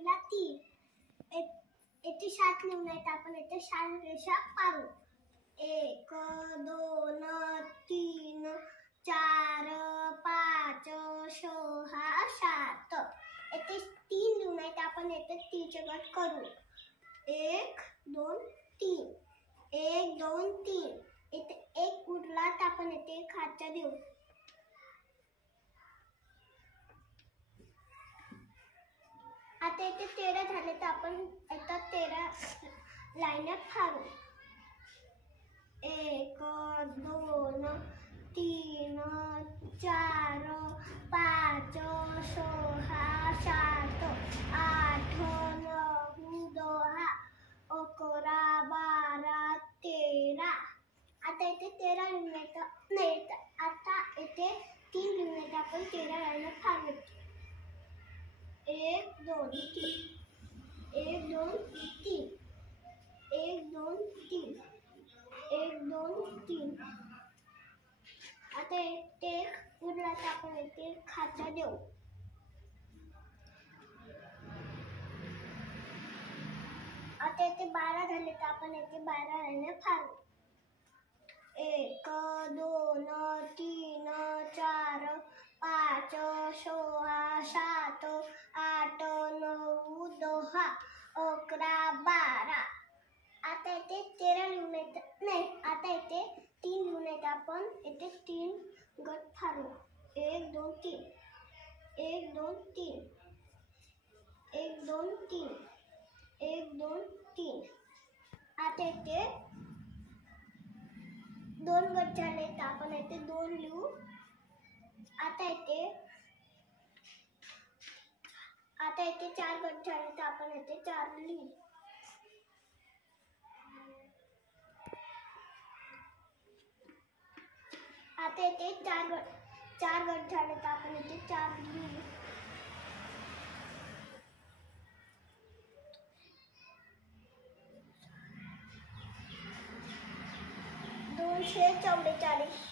पहिला 3 येथे 7 लिहून आहेत आपण येथे 7 रेषा पाडू 1 2 3 4 5 6 7 येथे 3 लिहून आहेत आपण येथे 3 चे गट करू 1 2 3 1 2 3 येथे 1 उरला तर आपण येथे खाचा देऊ आता इथे 13 झाले तर आपण आता 13 लाईन फाडू 1 2 3 4 5 6 7 8 9 10 11 12 13 आता इथे 13 लिहून येतं नाही आता इथे 3 लिहून येतं आपण 13 लाईन फाडू 1 2 3 1 2 3 1 2 3 1 2 3 आता इथे उरला तर आपण इथे खाचा देऊ आता इथे 12 झाले तर आपण इथे 12 लाईन फाडू 1 2 3 4 5 6 7 8 9 10 11 12 आता इथे 13 लिहून येतं नाही आता इथे 3 लिहून येतं आपण इथे 3 गट फाडू 1 2 3 1 2 3 1 2 3 1 2 3 आता इथे 2 गट झाले तर आपण इथे 2 लिहू आता इथे 4 गट झाले तर आपण इथे 4 लिहू आता इथे 4 गट झाले तर आपण इथे 4 लिहू 244